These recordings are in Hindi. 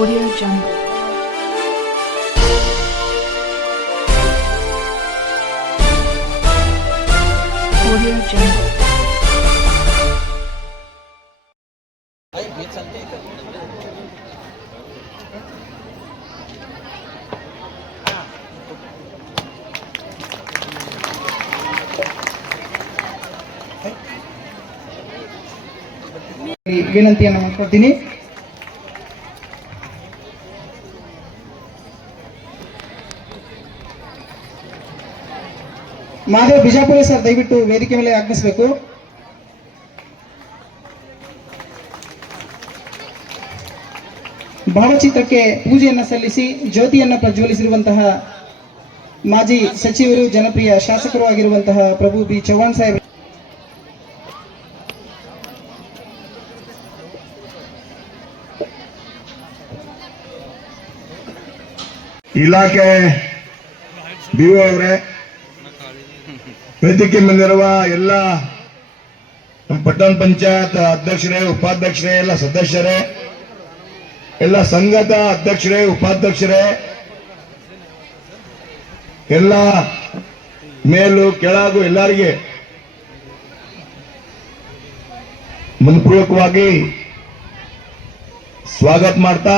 Audio Jungle. Audio Jungle. ವಿನಂತಿಯನ್ನು ಮಾಡ್ಕೊಳ್ತೀನಿ. ಮಾಧವ್ ಬಿಜಾಪುರ ಸರ್ ದಯವಿಟ್ಟು ವೇದಿಕೆ ಮೇಲೆ ಆಗಮಿಸಬೇಕು. ಭಾವಚಿತ್ರಕ್ಕೆ ಪೂಜೆಯನ್ನು ಸಲ್ಲಿಸಿ ಜ್ಯೋತಿಯನ್ನು ಪ್ರಜ್ವಲಿಸಿರುವಂತಹ ಮಾಜಿ ಸಚಿವರು, ಜನಪ್ರಿಯ ಶಾಸಕರು ಆಗಿರುವಂತಹ ಪ್ರಭು ಬಿ ಚವ್ಹಾಣ್ ಸಾಹೇಬ್ ಇಲಾಖೆ ಬಿಒ ಅವರೇ, ವೇದಿಕೆ ಮೇಲಿರುವ ಎಲ್ಲ ನಮ್ಮ ಪಟ್ಟಣ ಪಂಚಾಯತ್ ಅಧ್ಯಕ್ಷರೇ, ಉಪಾಧ್ಯಕ್ಷರೇ, ಎಲ್ಲ ಸದಸ್ಯರೇ, ಎಲ್ಲ ಸಂಘದ ಅಧ್ಯಕ್ಷರೇ, ಉಪಾಧ್ಯಕ್ಷರೇ, ಎಲ್ಲ ಮೇಲು ಕೆಳಗು ಎಲ್ಲರಿಗೆ ಮನಪೂರ್ವಕವಾಗಿ ಸ್ವಾಗತ ಮಾಡ್ತಾ,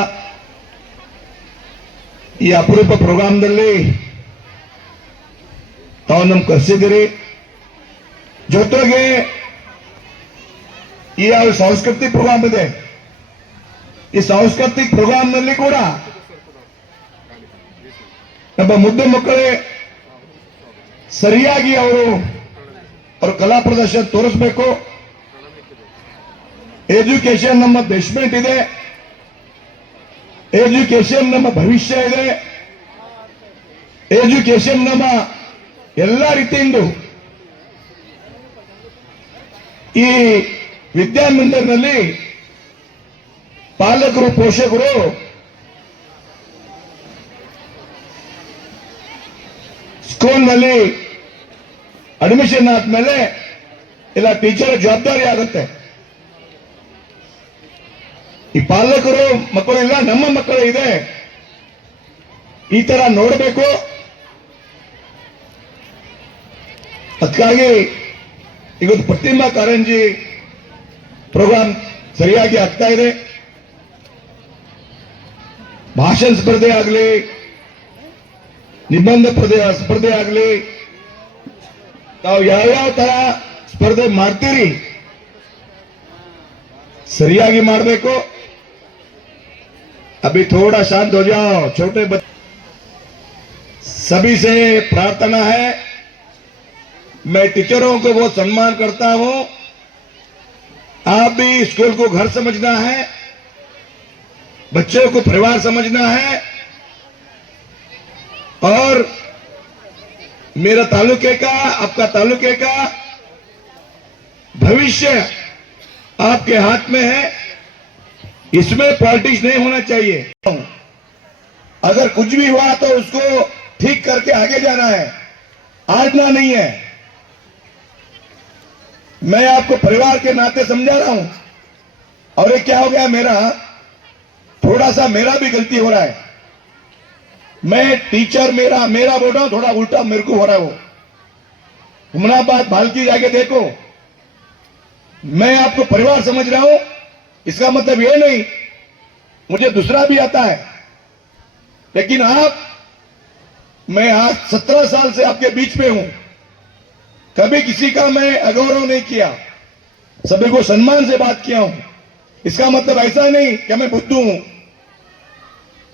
ಈ ಅಪರೂಪ ಪ್ರೋಗ್ರಾಮ್ದಲ್ಲಿ ತಾವು ನಮ್ಗೆ ಕರೆಸಿದಿರಿ. ಜೊತೆಗೆ ಈ ಯಾವ ಸಾಂಸ್ಕೃತಿಕ ಪ್ರೋಗ್ರಾಮ್ ಇದೆ, ಈ ಸಾಂಸ್ಕೃತಿಕ ಪ್ರೋಗ್ರಾಮ್ನಲ್ಲಿ ಕೂಡ ನಮ್ಮ ಮುದ್ದೆ ಮಕ್ಕಳೇ ಸರಿಯಾಗಿ ಅವ್ರ ಕಲಾ ಪ್ರದರ್ಶನ ತೋರಿಸಬೇಕು. ಎಜುಕೇಶನ್ ನಮ್ಮ ಬೇಸ್ಮೆಂಟ್ ಇದೆ, ಎಜುಕೇಶನ್ ನಮ್ಮ ಭವಿಷ್ಯ ಇದೆ, ಎಜುಕೇಶನ್ ನಮ್ಮ ಎಲ್ಲ ರೀತಿಯಿಂದ ಈ ವಿದ್ಯಾಮಂದಿರದಲ್ಲಿ ಪಾಲಕರು, ಪೋಷಕರು ಸ್ಕೂಲ್ನಲ್ಲಿ ಅಡ್ಮಿಷನ್ ಆದ್ಮೇಲೆ ಎಲ್ಲ ಟೀಚರ್ ಜವಾಬ್ದಾರಿ ಆಗುತ್ತೆ. ಈ ಪಾಲಕರು ಮಕ್ಕಳಿಲ್ಲ, ನಮ್ಮ ಮಕ್ಕಳು ಇದೆ, ಈ ತರ ನೋಡಬೇಕು. ಅದಕ್ಕಾಗಿ ಇವತ್ತು ಪ್ರತಿಮಾ ಕಾರಂಜಿ ಪ್ರೋಗ್ರಾಮ್ ಸರಿಯಾಗಿ ಆಗ್ತಾ ಇದೆ. ಭಾಷಣ ಸ್ಪರ್ಧೆ ಆಗಲಿ, ನಿಬಂಧ ಸ್ಪರ್ಧೆ ಆಗಲಿ, ತಾವು ಯಾವ್ಯಾವ ತರ ಸ್ಪರ್ಧೆ ಮಾಡ್ತೀರಿ ಸರಿಯಾಗಿ ಮಾಡಬೇಕು. अभी थोड़ा शांत हो जाओ छोटे बच्चे. सभी से प्रार्थना है, मैं टीचरों को बहुत सम्मान करता हूं. आप भी स्कूल को घर समझना है, बच्चों को परिवार समझना है, और मेरा तालुके का, आपका तालुके का भविष्य आपके हाथ में है. इसमें पॉलिटिक्स नहीं होना चाहिए. अगर कुछ भी हुआ तो उसको ठीक करके आगे जाना है, आड़ना नहीं है. मैं आपको परिवार के नाते समझा रहा हूं. और ये क्या हो गया, मेरा थोड़ा सा मेरा भी गलती हो रहा है. मैं टीचर मेरा बोल रहा हूं, थोड़ा उल्टा मेरे को हो रहा है. वो हुमनाबाद भालकी जाके देखो. मैं आपको परिवार समझ रहा हूं, इसका मतलब ये नहीं मुझे दूसरा भी आता है. लेकिन मैं आज 17 साल से आपके बीच में हूं. कभी किसी का मैं अगौरव नहीं किया, सभी को सम्मान से बात किया हूं. इसका मतलब ऐसा नहीं कि मैं बुद्धू हूं.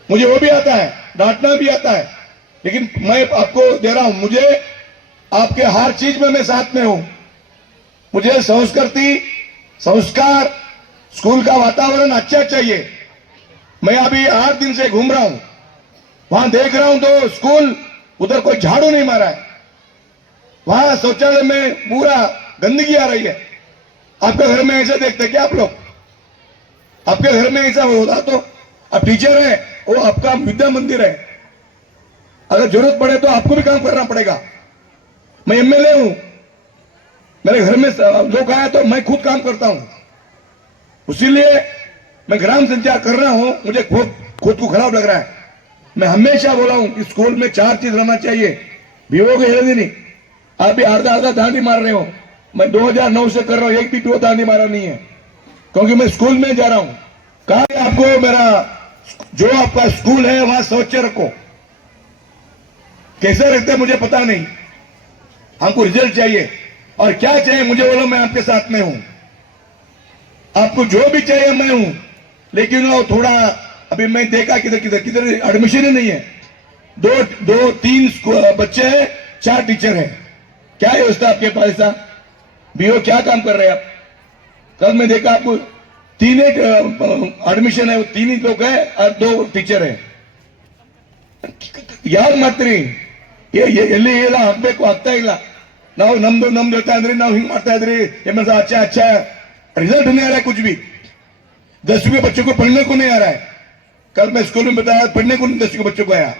मुझे वो भी आता है, डांटना भी आता है. लेकिन मैं आपको दे रहा हूं, मुझे आपके हर चीज में मैं साथ में हूं. मुझे संस्कृति, संस्कार, स्कूल का वातावरण अच्छा चाहिए. मैं अभी 8 दिन से घूम रहा हूं, वहां देख रहा हूं तो स्कूल उधर कोई झाड़ू नहीं मारा है, वहां शौचालय में पूरा गंदगी आ रही है. आपके घर में ऐसे देखते क्या आप लोग? आपके घर में ऐसा होता तो आप टीचर है, वो आपका विद्या मंदिर है. अगर जरूरत पड़े तो आपको भी काम करना पड़ेगा. मैं एमएलए हूं, मेरे घर में लोग आए तो मैं खुद काम करता हूं. इसीलिए मैं ग्राम संचार कर रहा हूं. मुझे खुद को खराब लग रहा है। मैं हमेशा बोला हूं कि स्कूल में 4 चीज रहना चाहिए। विवो के हेल्दी नहीं, आप भी आधा दांडी मार रहे हो। मैं 2009 से कर रहा हूं, एक भी 2 दांडी मारा नहीं है, क्योंकि मैं स्कूल में जा रहा हूं। कहा है आपको मेरा जो आपका स्कूल है वहां शौच रखो। कैसे रखते हैं मुझे पता नहीं, हमको रिजल्ट चाहिए और क्या चाहिए मुझे बोलो, मैं आपके साथ में हूं। आपको जो भी चाहिए मैं हूं, लेकिन वो थोड़ा अभी मैं देखा किधर एडमिशन ही नहीं है। 2-3 बच्चे हैं, 4 टीचर हैं। क्या व्यवस्था आपके पास? ऐसा बीओ क्या काम कर रहे हैं आप? कल मैं देखा आपको 3 एडमिशन है, वो 3 ही लोग हैं और 2 टीचर है। ಯಾರು ಮಾಡ್ತೀರಿ? ಎಲ್ಲಿ ಇಲ್ಲ ಹಾಕ್ಬೇಕು, ಆಗ್ತಾ ಇಲ್ಲ। ನಾವು ನಮ್ದು ಹೇಳ್ತಾ ಇದ್ರಿ, ನಾವು ಹಿಂಗ್ ಮಾಡ್ತಾ ಇದ್ರಿ, अच्छा रिजल्ट नहीं आ रहा है कुछ भी। 10वीं के बच्चों को पढ़ने को नहीं आ रहा है। कल मैं स्कूल में बताया पढ़ने को नहीं 10वीं के बच्चों को आया।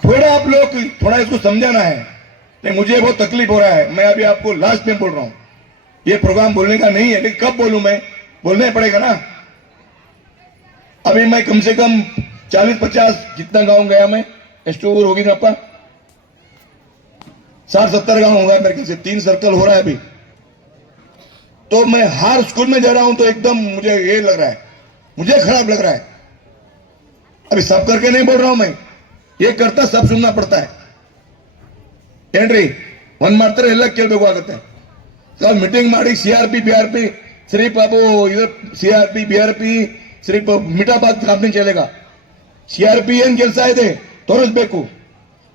थोड़ा आप लोग थोड़ा इसको समझाना है। नहीं, मुझे बहुत तकलीफ हो रहा है। मैं अभी आपको लास्ट में बोल रहा हूं, ये प्रोग्राम बोलने का नहीं है, लेकिन कब बोलूं मैं, बोलना ही पड़ेगा ना। अभी मैं कम से कम 40-50 जितना गांव गया मैं, स्टोर होगी ना अपा 60-70 गांव होगा मेरे ख्याल से। 3 सर्कल हो रहा है अभी। तो मैं हर स्कूल में जा रहा हूं तो एकदम मुझे ये लग रहा है, मुझे खराब लग रहा है। अभी सब करके नहीं बोल रहा हूं मैं, ये करता सब सुनना पड़ता है। ಏನ್ರಿ ಒಂದ್ ಮಾಡ್ತಾರೆ ಎಲ್ಲ ಕೇಳಬೇಕಾಗುತ್ತೆ। सब मीटिंग ಮಾಡಿ सीआरपी बीआरपी सिर्फ अब इधर सीआरपी बीआरपी सिर्फ मीठा बात काम नहीं चलेगा। सीआरपी ಏನ್ ಕೆಲಸ ಇದೆ ತೋರಿಸಬೇಕು,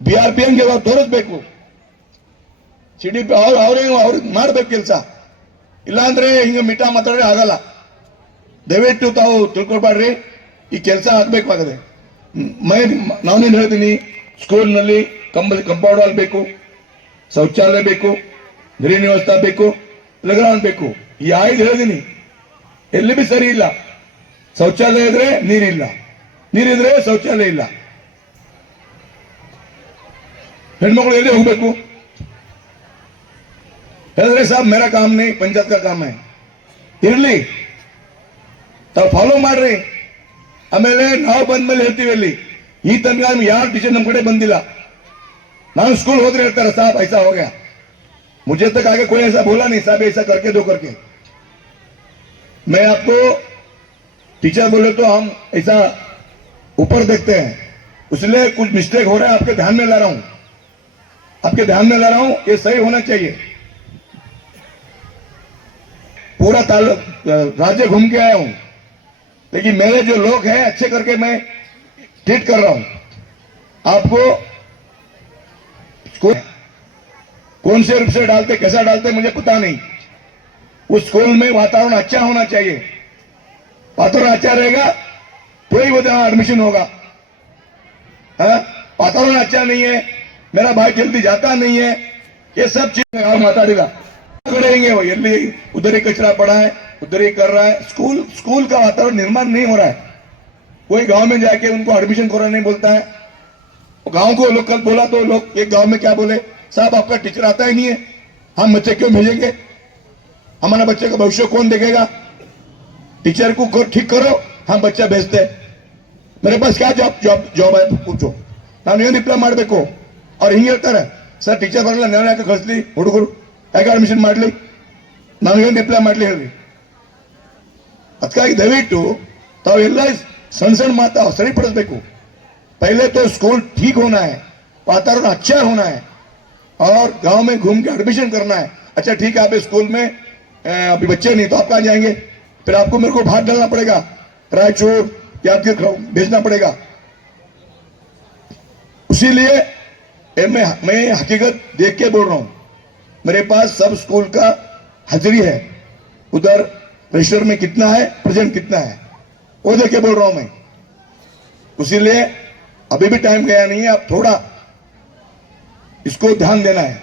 बीआरपी ಏನ್ ಕೆಲಸ ತೋರಿಸಬೇಕು, ಸಿಡಿಪಿ ಅವ್ರಿಗೆ ಮಾಡಬೇಕು ಕೆಲಸ। ಇಲ್ಲಾಂದ್ರೆ ಹಿಂಗ ಮಿಠಾ ಮಾತಾಡ್ರೆ ಆಗಲ್ಲ। ದಯವಿಟ್ಟು ತಾವು ತಿಳ್ಕೊಳ್ಬೇಡ್ರಿ, ಈ ಕೆಲಸ ಆಗ್ಬೇಕಾಗಿದೆ। ನಾನೇನು ಹೇಳ್ತೀನಿ, ಸ್ಕೂಲ್ನಲ್ಲಿ ಕಂಪೌಂಡ್ ವಾಲ್ ಬೇಕು, ಶೌಚಾಲಯ ಬೇಕು, ನೀರಿನ ವ್ಯವಸ್ಥೆ ಬೇಕು, ಗ್ರೌಂಡ್ ಬೇಕು। ಈ 5 ಹೇಳಿದೀನಿ, ಎಲ್ಲಿ ಬಿ ಸರಿ ಇಲ್ಲ। ಶೌಚಾಲಯ ಇದ್ರೆ ನೀರಿಲ್ಲ, ನೀರಿದ್ರೆ ಶೌಚಾಲಯ ಇಲ್ಲ। ಹೆಣ್ಮಕ್ಳು ಎಲ್ಲಿ ಹೋಗ್ಬೇಕು ಹೇಳಿದ್ರೆ ಸಾಬ್ मेरा काम नहीं, पंचायत का काम है। ಇರ್ಲಿ ತಾವು ಫಾಲೋ ಮಾಡ್ರಿ। ಆಮೇಲೆ ನಾವು ಬಂದ್ಮೇಲೆ ಹೇಳ್ತೀವಿ, ಅಲ್ಲಿ ಈ ತನಕ ಯಾರು ಟೀಚರ್ ನಮ್ಮ ಕಡೆ ಬಂದಿಲ್ಲ। ನಾನು स्कूल होते रहता है साहब ऐसा हो गया, मुझे तक आगे कोई ऐसा बोला नहीं साहब ऐसा करके दो करके। मैं आपको टीचर बोले तो हम ऐसा ऊपर देखते हैं, इसलिए कुछ मिस्टेक हो रहा है, आपके ध्यान में ला रहा हूं, आपके ध्यान में ला रहा हूं, ये सही होना चाहिए। पूरा राज्य घूम के आया हूं, लेकिन मेरे जो लोग हैं अच्छे करके मैं ट्रीट कर रहा हूं। आपको कौन से रूप से डालते कैसा डालते मुझे पता नहीं। उस स्कूल में वातावरण अच्छा होना चाहिए। वातावरण अच्छा रहेगा तो ही वो जहां एडमिशन होगा। वातावरण अच्छा नहीं है, मेरा भाई जल्दी जाता नहीं है, ये सब चीज माताड़ेगा करेंगे। वो एल्ली उधर ही कचरा पड़ा है, उधर ही कर रहा है। स्कूल का वातावरण निर्माण नहीं हो रहा है। कोई गांव में जाके उनको एडमिशन कराना नहीं बोलता है। गांव को लोग कल बोला तो लोग एक गांव में क्या बोले, साहब आपका टीचर आता ही नहीं है, हम बच्चे क्यों भेजेंगे, हमारा बच्चे का भविष्य कौन देखेगा, टीचर को ठीक करो, हम बच्चा भेजते हैं। मेरे पास क्या जॉब है पूछो, ನಾನು ಏನು ರಿಪ್ಲೈ ಮಾಡಬೇಕು? ಅವ್ರು ಹಿಂಗೆ ಹೇಳ್ತಾರೆ, ಸರ್ ಟೀಚರ್ ಬರಲ್ಲ, ನಾನು ಯಾಕೆ ಕಳಿಸ್ಲಿ, ಹುಡುಗರು ಯಾಕೆ ಅಡ್ಮಿಷನ್ ಮಾಡಲಿ, ನಾನು ಏನು ರಿಪ್ಲೈ ಮಾಡಲಿ ಹೇಳ್ರಿ। ಅದಕ್ಕಾಗಿ ದಯವಿಟ್ಟು ತಾವೆಲ್ಲ ಸಣ್ಣ ಮಾತು ಸರಿಪಡಿಸಬೇಕು। पहले तो स्कूल ठीक होना है, वातावरण अच्छा होना है, और गांव में घूम के एडमिशन करना है। अच्छा ठीक है, आप स्कूल में अभी बच्चे नहीं तो आप कहां जाएंगे? फिर आपको मेरे को भाग डालना पड़ेगा, रायचूर या आपके भेजना पड़ेगा। इसीलिए मैं हकीकत देख के बोल रहा हूं। मेरे पास सब स्कूल का हाजिरी है, उधर रजिस्टर में कितना है, प्रेजेंट कितना है, वो देख के बोल रहा हूं मैं। इसीलिए अभी भी टाइम गया नहीं है, आप थोड़ा इसको ध्यान देना है।